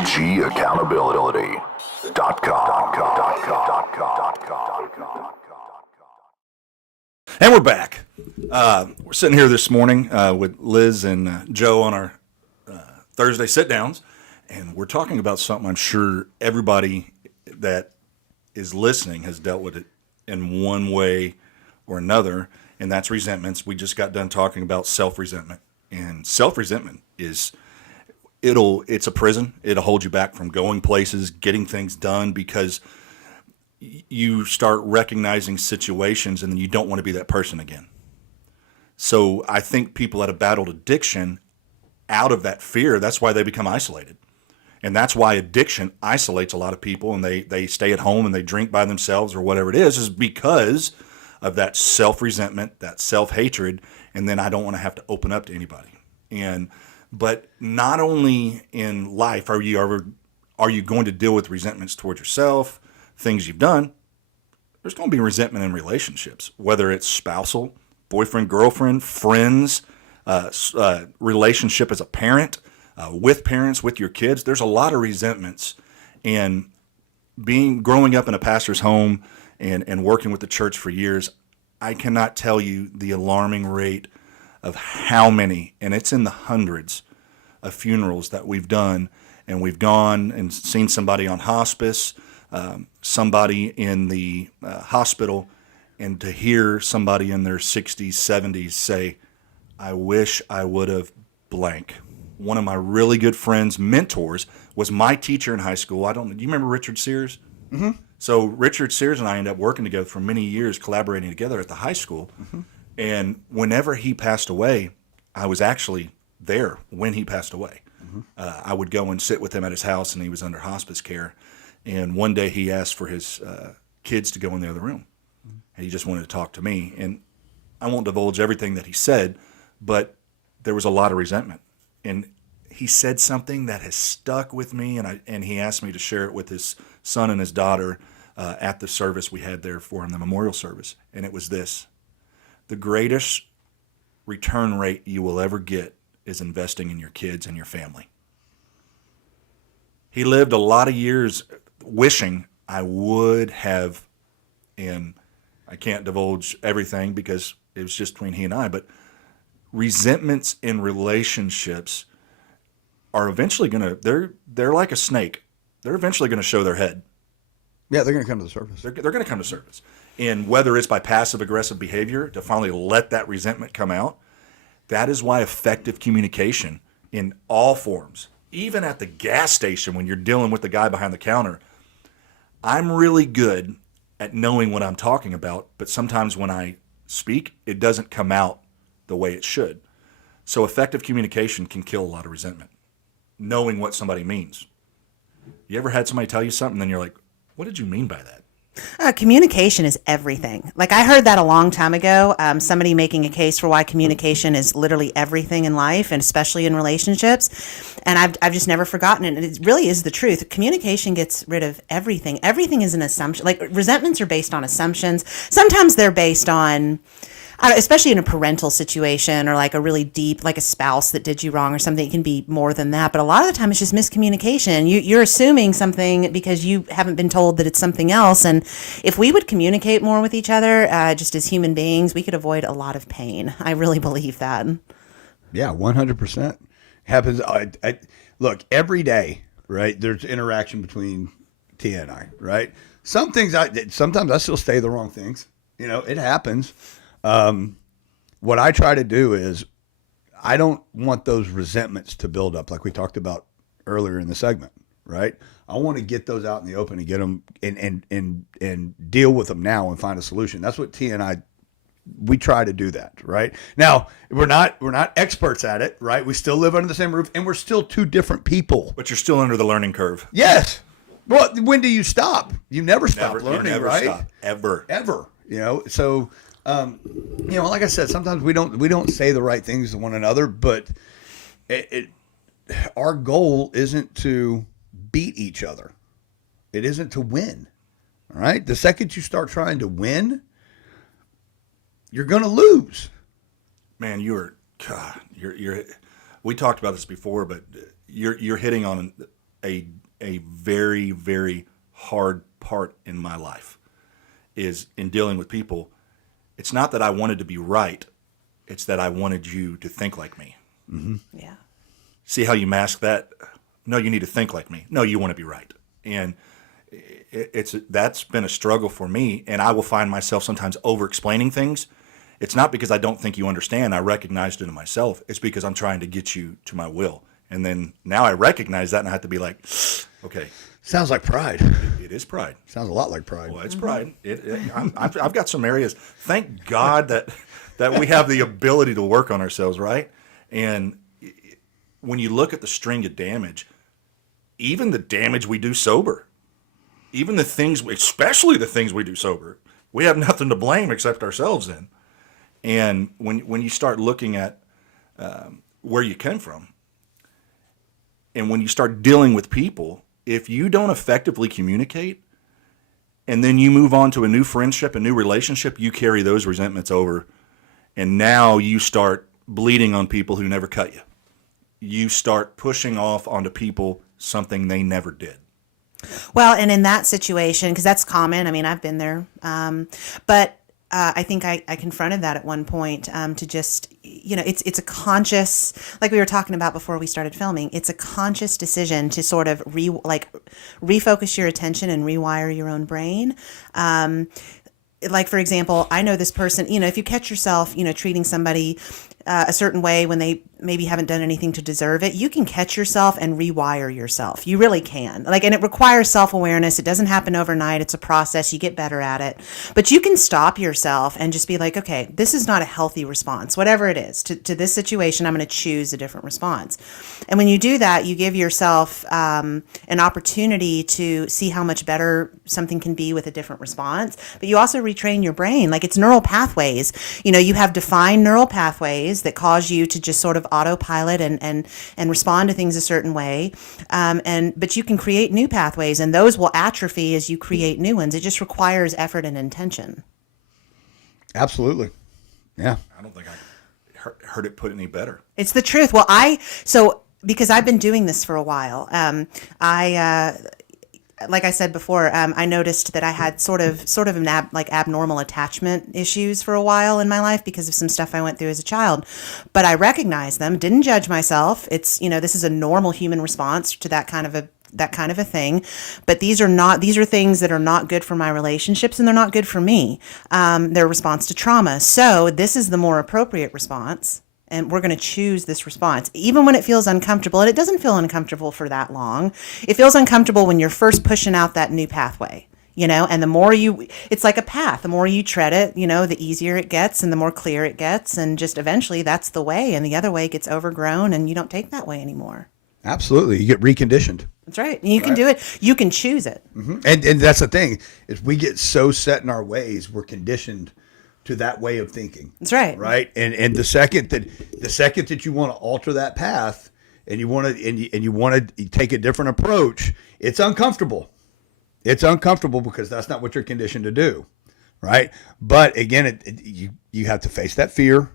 OGAccountability.com. And we're back. We're sitting here this morning with Liz and Joe on our Thursday sit-downs, and we're talking about something I'm sure everybody that is listening has dealt with it in one way or another, and that's resentments. We just got done talking about self-resentment, and self-resentment it's a prison. It'll hold you back from going places, getting things done, because you start recognizing situations and then you don't want to be that person again. So I think people that have battled addiction, out of that fear, that's why they become isolated. And that's why addiction isolates a lot of people, and they stay at home and they drink by themselves or whatever it is because of that self-resentment, that self-hatred, and then I don't want to have to open up to anybody. But not only in life are you going to deal with resentments towards yourself, things you've done, there's going to be resentment in relationships, whether it's spousal, boyfriend, girlfriend, friends, relationship as a parent, with parents, with your kids. There's a lot of resentments. And growing up in a pastor's home and working with the church for years, I cannot tell you the alarming rate of how many, and it's in the hundreds, of funerals that we've done, and we've gone and seen somebody on hospice, somebody in the hospital, and to hear somebody in their 60s, 70s say, I wish I would have blank. One of my really good friends, mentors, was my teacher in high school. Do you remember Richard Sears? Mm-hmm. So Richard Sears and I ended up working together for many years, collaborating together at the high school. Mm-hmm. And whenever he passed away, I was actually there when he passed away. Mm-hmm. I would go and sit with him at his house, and he was under hospice care. And one day he asked for his kids to go in the other room. Mm-hmm. And he just wanted to talk to me. And I won't divulge everything that he said, but there was a lot of resentment. And he said something that has stuck with me, and he asked me to share it with his son and his daughter at the service we had there for him, the memorial service. And it was this: the greatest return rate you will ever get is investing in your kids and your family. He lived a lot of years wishing I would have, and I can't divulge everything because it was just between he and I, but resentments in relationships are eventually going to, they're like a snake. They're eventually going to show their head. Yeah, they're going to come to the surface. They're going to come to surface. And whether it's by passive-aggressive behavior to finally let that resentment come out, that is why effective communication in all forms, even at the gas station when you're dealing with the guy behind the counter, I'm really good at knowing what I'm talking about, but sometimes when I speak, it doesn't come out the way it should. So effective communication can kill a lot of resentment, knowing what somebody means. You ever had somebody tell you something, then you're like, what did you mean by that? Communication is everything. Like, I heard that a long time ago, somebody making a case for why communication is literally everything in life, and especially in relationships. And I've just never forgotten it. And it really is the truth. Communication gets rid of everything. Everything is an assumption. Like, resentments are based on assumptions. Sometimes they're based on, especially in a parental situation, or like a really deep, like a spouse that did you wrong or something. It can be more than that. But a lot of the time it's just miscommunication. You're assuming something because you haven't been told that it's something else. And if we would communicate more with each other, just as human beings, we could avoid a lot of pain. I really believe that. Yeah, 100%. Happens. Look, every day, right, there's interaction between Tia and I, right? Some things, sometimes I still say the wrong things. You know, it happens. What I try to do is I don't want those resentments to build up like we talked about earlier in the segment, right? I want to get those out in the open and get them and deal with them now and find a solution. That's what T and I, we try to do that, right? Now, we're not experts at it, right? We still live under the same roof, and we're still two different people. But you're still under the learning curve. Yes. Well, when do you stop? You never stop learning, you never right? Stop. Ever. You know, so you know, like I said, sometimes we don't say the right things to one another, but our goal isn't to beat each other. It isn't to win. All right. The second you start trying to win, you're going to lose. Man, we talked about this before, but you're hitting on a very, very hard part in my life is in dealing with people. It's not that I wanted to be right. It's that I wanted you to think like me. Yeah. See how you mask that? No, you need to think like me. No, you want to be right. And that's been a struggle for me. And I will find myself sometimes over explaining things. It's not because I don't think you understand. I recognized it in myself. It's because I'm trying to get you to my will. And then now I recognize that and I have to be like, okay, Sounds like pride. it is pride. Sounds a lot like pride. Well, it's pride. I've got some areas. Thank God that we have the ability to work on ourselves, right? And when you look at the string of damage, even the damage we do sober, even the things, especially the things we do sober, we have nothing to blame except ourselves in. And when you start looking at where you came from, and when you start dealing with people, if you don't effectively communicate, and then you move on to a new friendship, a new relationship, you carry those resentments over, and now you start bleeding on people who never cut you. You start pushing off onto people something they never did. Well, and in that situation, because that's common, I mean, I've been there, but I think I confronted that at one point to just, it's a conscious, like we were talking about before we started filming, it's a conscious decision to sort of refocus your attention and rewire your own brain. Like, for example, I know this person, if you catch yourself, treating somebody a certain way when they maybe haven't done anything to deserve it, you can catch yourself and rewire yourself. You really can. And it requires self-awareness. It doesn't happen overnight. It's a process. You get better at it. But you can stop yourself and just be like, okay, this is not a healthy response. Whatever it is, to this situation, I'm going to choose a different response. And when you do that, you give yourself an opportunity to see how much better something can be with a different response. But you also retrain your brain. Like, it's neural pathways. You have defined neural pathways that cause you to just sort of autopilot and respond to things a certain way. But you can create new pathways, and those will atrophy as you create new ones. It just requires effort and intention. Absolutely. Yeah. I don't think I heard it put any better. It's the truth. Well, because I've been doing this for a while, like I said before, I noticed that I had sort of an abnormal attachment issues for a while in my life because of some stuff I went through as a child. But I recognized them, didn't judge myself. It's, this is a normal human response to that kind of a thing. But these are things that are not good for my relationships, and they're not good for me. They're a response to trauma. So this is the more appropriate response. And we're going to choose this response, even when it feels uncomfortable. And it doesn't feel uncomfortable for that long. It feels uncomfortable when you're first pushing out that new pathway, and the more it's like a path. The more you tread it, the easier it gets and the more clear it gets. And just eventually that's the way. And the other way gets overgrown and you don't take that way anymore. Absolutely. You get reconditioned. That's right. And you can do it. You can choose it. Mm-hmm. And that's the thing, is we get so set in our ways, we're conditioned to that way of thinking. That's right. Right. And the second that you want to alter that path and you want to take a different approach, it's uncomfortable. It's uncomfortable because that's not what you're conditioned to do. Right. But again, you have to face that fear.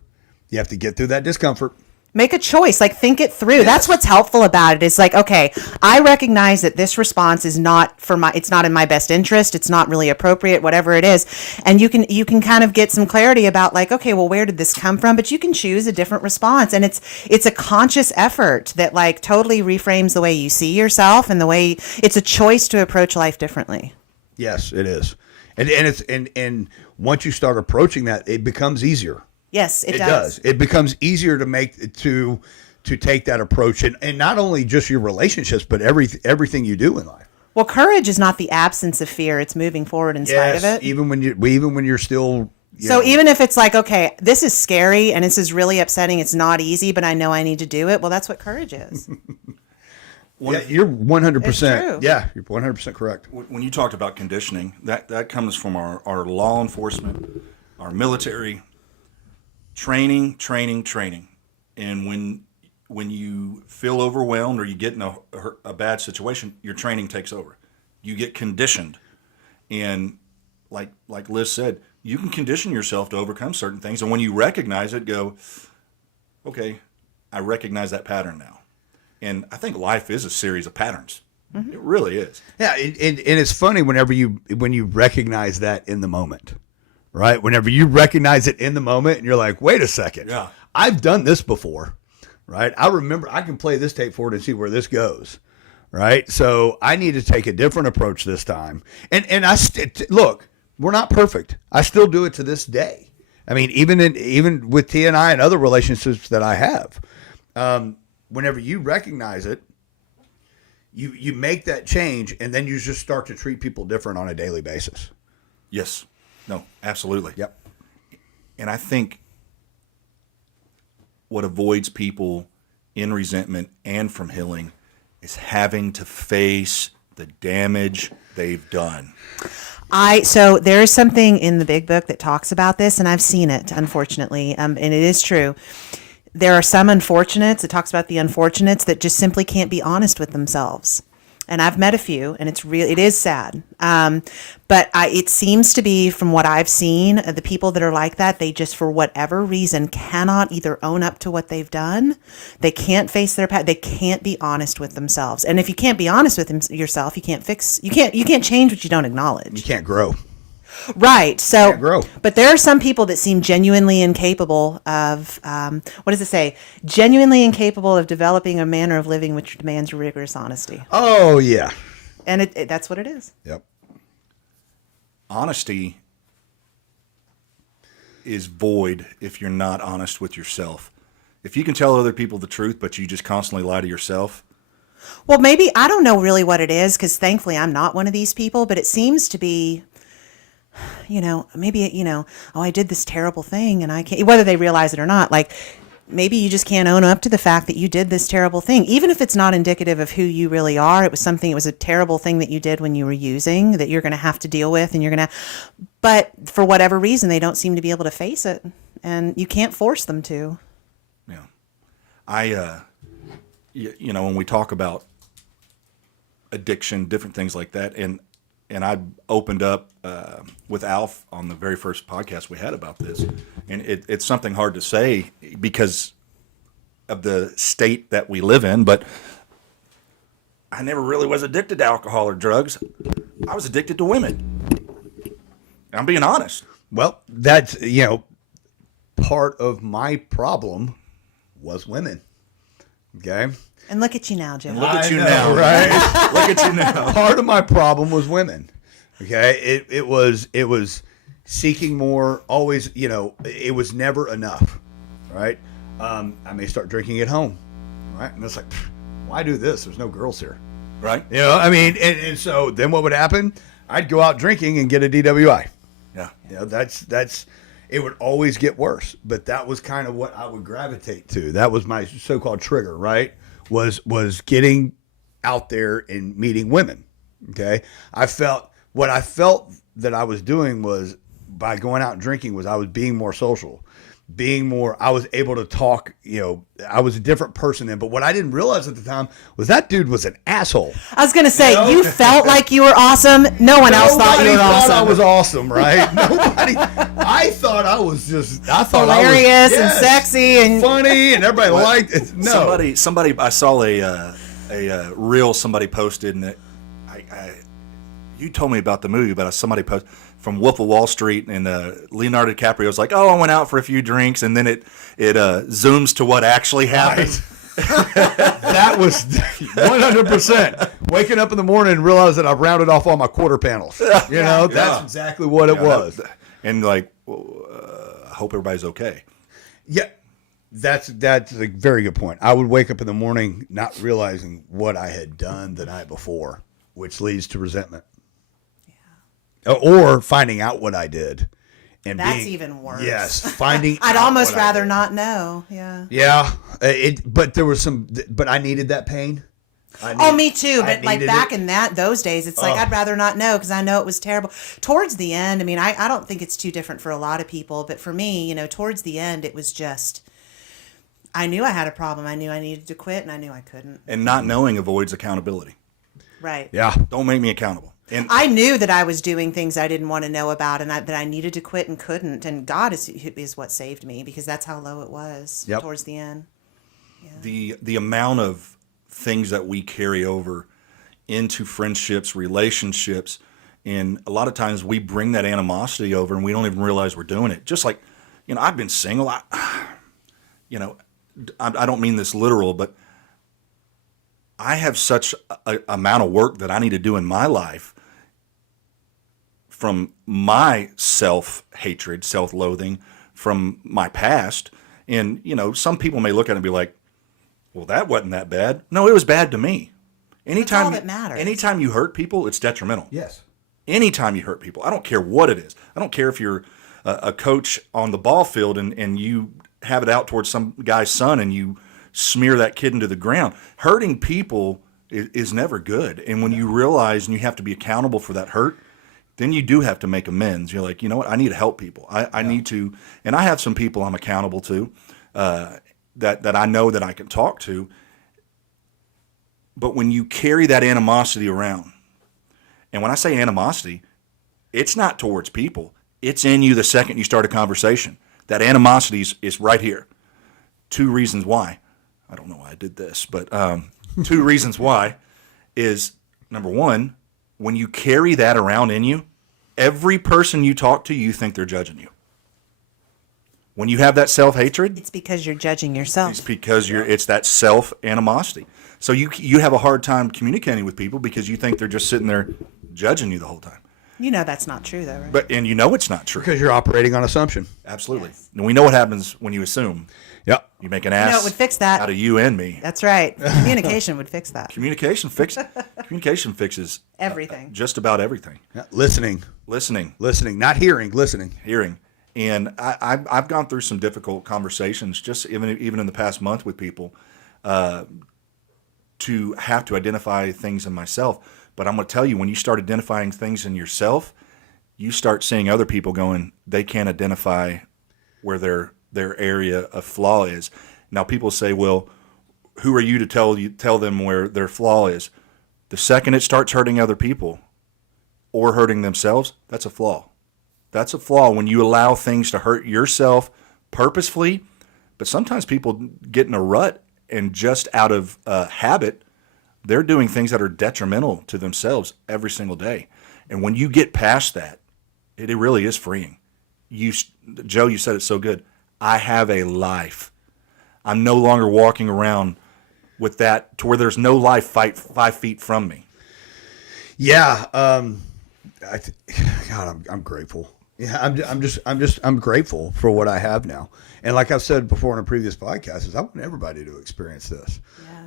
You have to get through that discomfort. Make a choice, think it through. Yes. That's what's helpful about it. It's like, okay, I recognize that this response is it's not in my best interest. It's not really appropriate, whatever it is. And you can kind of get some clarity about okay, well, where did this come from? But you can choose a different response. And it's a conscious effort that totally reframes the way you see yourself and the way it's a choice to approach life differently. Yes, it is. And once you start approaching that, it becomes easier. Yes, it does. It becomes easier to take that approach, and not only just your relationships, but everything you do in life. Well, courage is not the absence of fear; it's moving forward in spite of it. Even when you're still. Even if it's okay, this is scary and this is really upsetting. It's not easy, but I know I need to do it. Well, that's what courage is. Yeah, you're 100%. True. Yeah, you're 100% correct. When you talked about conditioning, that comes from our law enforcement, our military. Training. And when you feel overwhelmed or you get in a bad situation, your training takes over. You get conditioned. And like Liz said, you can condition yourself to overcome certain things. And when you recognize it, go, okay, I recognize that pattern now. And I think life is a series of patterns. It really is. Yeah, and it's funny when you recognize that in the moment, right? Whenever you recognize it in the moment, and you're like, "Wait a second, Yeah. I've done this before," right? I remember I can play this tape forward and see where this goes, right? So I need to take a different approach this time. And look, we're not perfect. I still do it to this day. I mean, even with T and I and other relationships that I have, whenever you recognize it. You make that change, and then you just start to treat people different on a daily basis. Yes. No, absolutely. Yep. And I think what avoids people in resentment and from healing is having to face the damage they've done. So there is something in the big book that talks about this, and I've seen it, unfortunately, and it is true. There are some unfortunates. It talks about the unfortunates that just simply can't be honest with themselves. And I've met a few, and it is sad. But it seems to be, from what I've seen, the people that are like that, they just, for whatever reason, cannot either own up to what they've done. They can't face their past. They can't be honest with themselves. And if you can't be honest with yourself, you can't change what you don't acknowledge. You can't grow. Right. So, Can't grow. but there are some people that seem genuinely incapable of, what does it say? Genuinely incapable of developing a manner of living which demands rigorous honesty. Oh yeah. And that's what it is. Yep. Honesty is void if you're not honest with yourself. If you can tell other people the truth, but you just constantly lie to yourself. Well, maybe, I don't know really what it is, because thankfully I'm not one of these people, but it seems to be, maybe, oh, I did this terrible thing and I can't, whether they realize it or not, like maybe you just can't own up to the fact that you did this terrible thing, even if it's not indicative of who you really are. It was a terrible thing that you did when you were using that you're going to have to deal with, and but for whatever reason, they don't seem to be able to face it, and you can't force them to. Yeah. When we talk about addiction, different things like that, and I opened up with Alf on the very first podcast we had about this, and it's something hard to say because of the state that we live in, but I never really was addicted to alcohol or drugs. I was addicted to women. I'm being honest. Well, that's part of my problem was women. Okay. And look at you now, Joe. Look at you know, now, right? Look at you now. Part of my problem was women. Okay. It was seeking more, always, it was never enough. Right. I may start drinking at home. Right. And it's like, why do this? There's no girls here. Right? I mean, and so then what would happen? I'd go out drinking and get a DWI. Yeah. That's it would always get worse, but that was kind of what I would gravitate to. That was my so-called trigger, right? Was getting out there and meeting women. Okay. I felt that I was doing was by going out and drinking was I was being more social, I was able to talk, I was a different person then. But what I didn't realize at the time was that dude was an asshole. I was going to say, you felt like you were awesome. No one else thought you were awesome. I was awesome, right? Nobody. I thought I was hilarious and sexy and funny, and everybody liked it. No, somebody. I saw a reel somebody posted, and you told me about the movie, but somebody posted from Wolf of Wall Street, and Leonardo DiCaprio was like, "Oh, I went out for a few drinks," and then it zooms to what actually happened. That was 100%. Waking up in the morning and realize that I've rounded off all my quarter panels. That's exactly what it was. And I hope everybody's okay. Yeah, that's a very good point. I would wake up in the morning not realizing what I had done the night before, which leads to resentment. Or finding out what I did. And that's even worse. Yes, finding I'd out almost what I rather did. not know. Yeah. Yeah. But there was but I needed that pain. Me too. But like back in those days, it's like, I'd rather not know because I know it was terrible. Towards the end, I mean, I don't think it's too different for a lot of people. But for me, towards the end, it was just, I knew I had a problem. I knew I needed to quit, and I knew I couldn't. And not knowing avoids accountability. Right. Yeah. Don't make me accountable. And I knew that I was doing things I didn't want to know about, and that I needed to quit and couldn't. And God is what saved me, because that's how low it was towards the end. the amount of things that we carry over into friendships, relationships. And a lot of times we bring that animosity over and we don't even realize we're doing it. Just like, I've been single. I don't mean this literal, but I have such a amount of work that I need to do in my life from my self-hatred, self-loathing from my past. And, some people may look at it and be like, well, that wasn't that bad. No, it was bad to me. All that matters. Anytime you hurt people, it's detrimental. Yes. Anytime you hurt people, I don't care what it is. I don't care if you're a coach on the ball field and you have it out towards some guy's son and you smear that kid into the ground. Hurting people is never good. And when you realize and you have to be accountable for that hurt, then you do have to make amends. You're like, you know what? I need to help people. I need to, and I have some people I'm accountable to that I know that I can talk to. But when you carry that animosity around, and when I say animosity, it's not towards people. It's in you the second you start a conversation. That animosity is right here. 2 reasons why. I don't know why I did this, but 2 reasons why is, number one, when you carry that around in you, every person you talk to, you think they're judging you. When you have that self-hatred, It's because you're judging yourself. it's because it's that self-animosity. So you have a hard time communicating with people because you think they're just sitting there judging you the whole time. That's not true, though, right? And it's not true. Because you're operating on assumption. Absolutely. And we know what happens when you assume. Yep. You make an ass it would fix that. out of you and me. That's right. Communication would fix that. Communication fixes Everything. just about everything. Yeah. Listening, not hearing, listening. Hearing. And I've gone through some difficult conversations, just even in the past month with people, to have to identify things in myself. But I'm going to tell you, when you start identifying things in yourself, you start seeing other people going, they can't identify where their area of flaw is. Now people say, well, who are you to tell them where their flaw is? The second it starts hurting other people or hurting themselves, that's a flaw. That's a flaw when you allow things to hurt yourself purposefully. But sometimes people get in a rut and just out of habit, they're doing things that are detrimental to themselves every single day. And when you get past that, it really is freeing. Joe, you said it so good. I have a life. I'm no longer walking around with that to where there's no life 5 feet from me. Yeah. God, I'm grateful. Yeah. I'm grateful for what I have now. And like I've said before in a previous podcast, is I want everybody to experience this.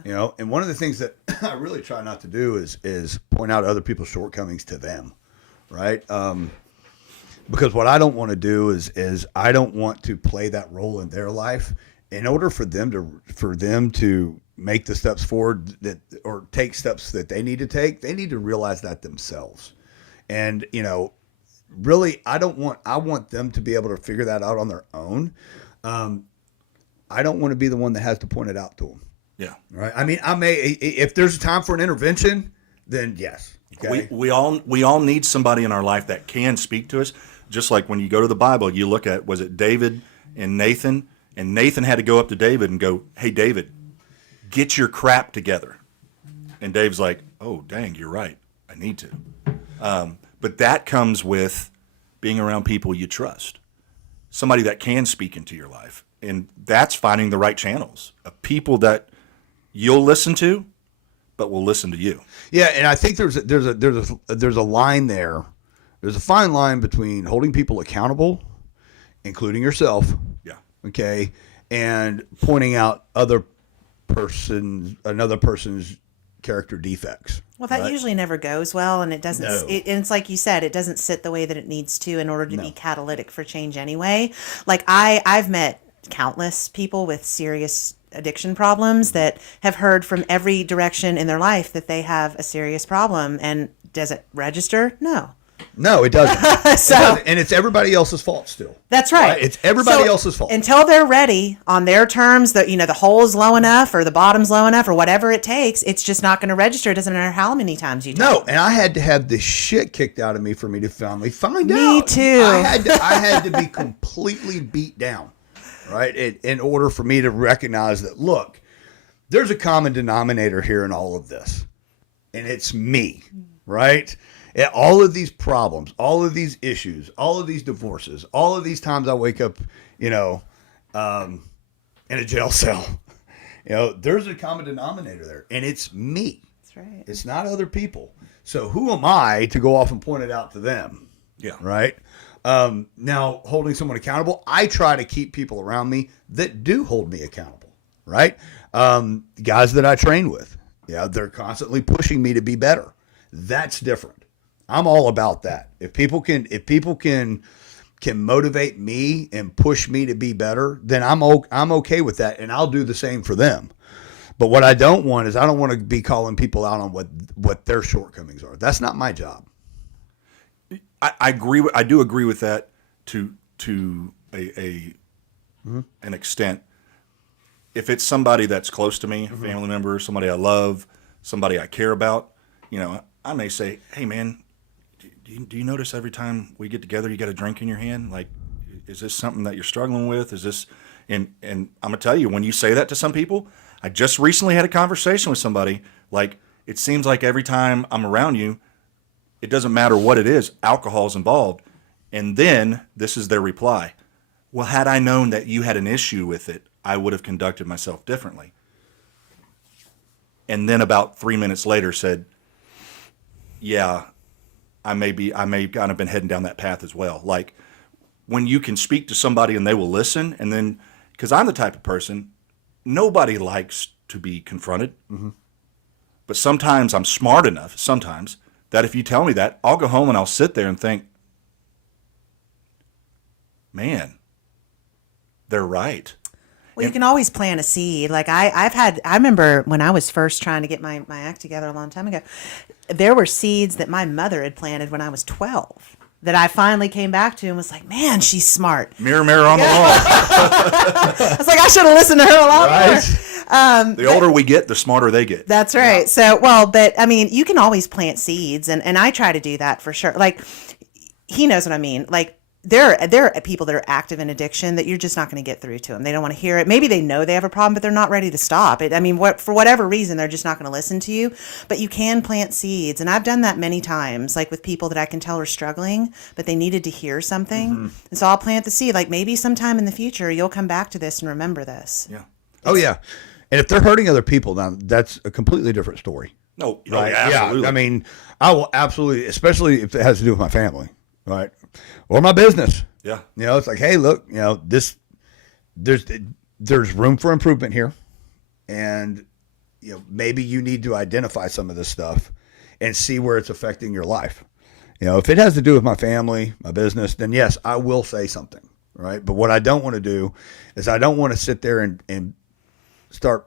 And one of the things that I really try not to do is point out other people's shortcomings to them, right? Because what I don't want to do is I don't want to play that role in their life. In order for them to make the steps forward or take steps that they need to realize that themselves. And really, I want them to be able to figure that out on their own. I don't want to be the one that has to point it out to them. Yeah. Right. I mean, if there's a time for an intervention, then yes. Okay? We all need somebody in our life that can speak to us. Just like when you go to the Bible, you look at, was it David and Nathan? And Nathan had to go up to David and go, hey, David, get your crap together. And Dave's like, oh, dang, you're right. I need to. But that comes with being around people you trust, somebody that can speak into your life. And that's finding the right channels of people that you'll listen to, but will listen to you. Yeah, and I think there's a line there. There's a fine line between holding people accountable, including yourself. Yeah. Okay, and pointing out another person's character defects. Well, that right? usually never goes well, and it doesn't. No. And it's like you said, it doesn't sit the way that it needs to in order to be catalytic for change anyway. Like I've met countless people with serious addiction problems that have heard from every direction in their life that they have a serious problem, and does it register? No, it doesn't. So- It doesn't. And it's everybody else's fault still. That's right. It's everybody else's fault. Until they're ready on their terms, that the hole's low enough or the bottom's low enough or whatever it takes, it's just not going to register. It doesn't matter how many times you tell No, them. and I had to have the shit kicked out of me for me to finally find out. Me too. I had to be completely beat down, right? In order for me to recognize that, look, there's a common denominator here in all of this. and it's me, right? And all of these problems, all of these issues, all of these divorces, all of these times I wake up, you know, in a jail cell, you know, there's a common denominator there, and it's me. That's right. It's not other people. So who am I to go off and point it out to them? Yeah. Right. Now, holding someone accountable, I try to keep people around me that do hold me accountable. Right. Guys that I train with, yeah, they're constantly pushing me to be better. That's different. I'm all about that. If people can motivate me and push me to be better, then I'm okay with that, and I'll do the same for them. But what I don't want is I don't want to be calling people out on what their shortcomings are. That's not my job. I agree. I do agree with that to an extent. If it's somebody that's close to me, a family member, somebody I love, somebody I care about, you know, I may say, "Hey, man, do you notice every time we get together, you got a drink in your hand? Like, is this something that you're struggling with? Is this?" And I'm gonna tell you, when you say that to some people, I just recently had a conversation with somebody. Like, it seems like every time I'm around you, it doesn't matter what it is, alcohol's involved. And then this is their reply: "Well, had I known that you had an issue with it, I would have conducted myself differently." And then about 3 minutes later said, "Yeah, I may kind of been heading down that path as well." Like, when you can speak to somebody and they will listen, and then, because I'm the type of person, nobody likes to be confronted. Mm-hmm. But sometimes I'm smart enough, that if you tell me that, I'll go home and I'll sit there and think, man, they're right. Well, you can always plant a seed. Like I remember when I was first trying to get my act together a long time ago, there were seeds that my mother had planted when I was 12 that I finally came back to and was like, man, she's smart. Mirror, mirror on the wall. I was like, I should have listened to her a lot more. The older we get, the smarter they get. That's right. Yeah. So, well, but I mean, you can always plant seeds, and I try to do that for sure. Like, he knows what I mean. Like, there are people that are active in addiction that you're just not going to get through to them. They don't want to hear it. Maybe they know they have a problem, but they're not ready to stop it. I mean, for whatever reason, they're just not going to listen to you. But you can plant seeds, and I've done that many times, like with people that I can tell are struggling, but they needed to hear something. Mm-hmm. And so I'll plant the seed. Like, maybe sometime in the future, you'll come back to this and remember this. Yeah. Oh, yeah. And if they're hurting other people, now that's a completely different story. No, right? Absolutely. Yeah. I mean, I will absolutely, especially if it has to do with my family, right? Or my business. Yeah. You know, it's like, hey, look, you know, there's room for improvement here. And, you know, maybe you need to identify some of this stuff and see where it's affecting your life. You know, if it has to do with my family, my business, then yes, I will say something, right? But what I don't want to do is I don't want to sit there and start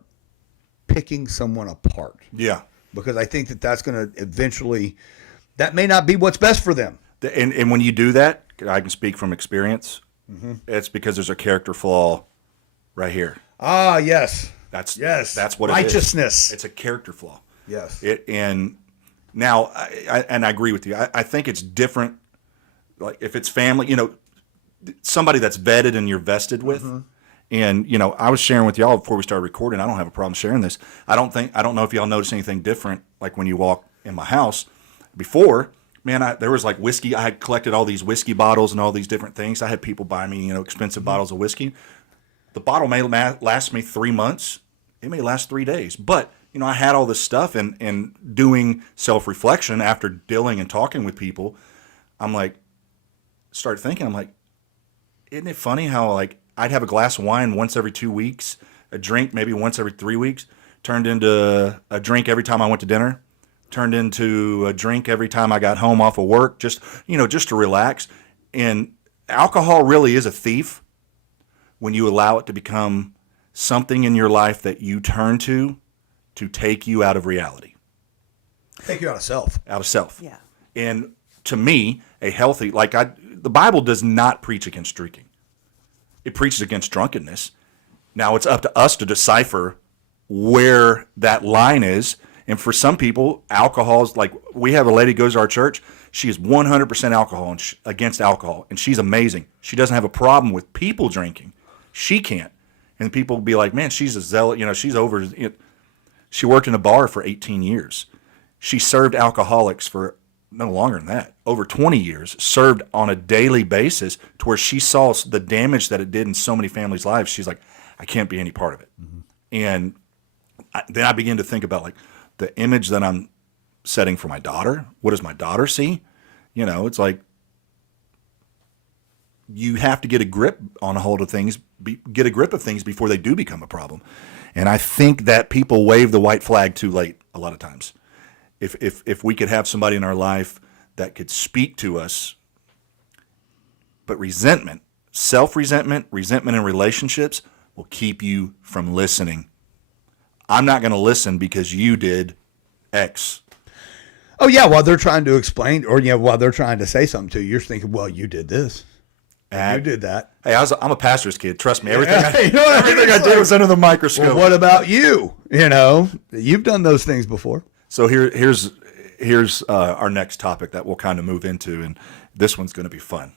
picking someone apart. Yeah. Because I think that's going to eventually, that may not be what's best for them. And when you do that, I can speak from experience. Mm-hmm. It's because there's a character flaw right here. Ah, yes. That's what righteousness. It is. It's a character flaw. Yes. And now, I agree with you. I think it's different. Like, if it's family, you know, somebody that's vetted and you're vested with. Mm-hmm. And, you know, I was sharing with y'all before we started recording. I don't have a problem sharing this. I don't know if y'all notice anything different, like when you walk in my house. Before, man, there was like whiskey. I had collected all these whiskey bottles and all these different things. I had people buy me, you know, expensive bottles of whiskey. The bottle may last me 3 months. It may last 3 days. But, you know, I had all this stuff, and doing self-reflection after dealing and talking with people, I'm like, I'm like, isn't it funny how, like, I'd have a glass of wine once every 2 weeks, a drink maybe once every 3 weeks, turned into a drink every time I went to dinner, turned into a drink every time I got home off of work, just to relax. And alcohol really is a thief when you allow it to become something in your life that you turn to take you out of reality. Take you out of self. Out of self. Yeah. And to me, a healthy, the Bible does not preach against drinking. It preaches against drunkenness. Now it's up to us to decipher where that line is. And for some people, alcohol is like, we have a lady who goes to our church. She is 100% alcohol and against alcohol, and she's amazing. She doesn't have a problem with people drinking. She can't. And people will be like, man, she's a zealot. You know, she's over. She worked in a bar for 18 years. She served alcoholics for no longer than that, over 20 years, served on a daily basis to where she saw the damage that it did in so many families' lives. She's like, I can't be any part of it. And then I began to think about like the image that I'm setting for my daughter. What does my daughter see? You know, it's like you have to get a grip on a hold of things, get a grip of things before they do become a problem. And I think that people wave the white flag too late a lot of times. If we could have somebody in our life that could speak to us, but resentment, self-resentment, resentment in relationships will keep you from listening. I'm not going to listen because you did X. Oh yeah, while they're trying to explain, or while they're trying to say something to you, you're thinking, well, you did this, and you did that. Hey, I'm a pastor's kid. Trust me, everything Yeah. everything I did was under the microscope. Well, what about you? You've done those things before. So here's our next topic that we'll kind of move into, and this one's going to be fun.